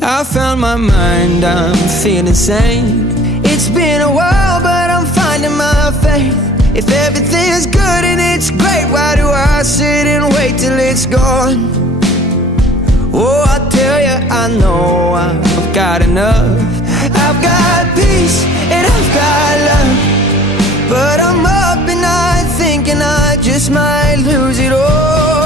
I found my mind, I'm feeling sane. It's been a while, but I'm finding my faith. If everything's good and it's great, why do I sit and wait till it's gone? Oh, I tell you, I know I've got enough. I've got peace and I've got love, but I'm up at night thinking I just might lose it all.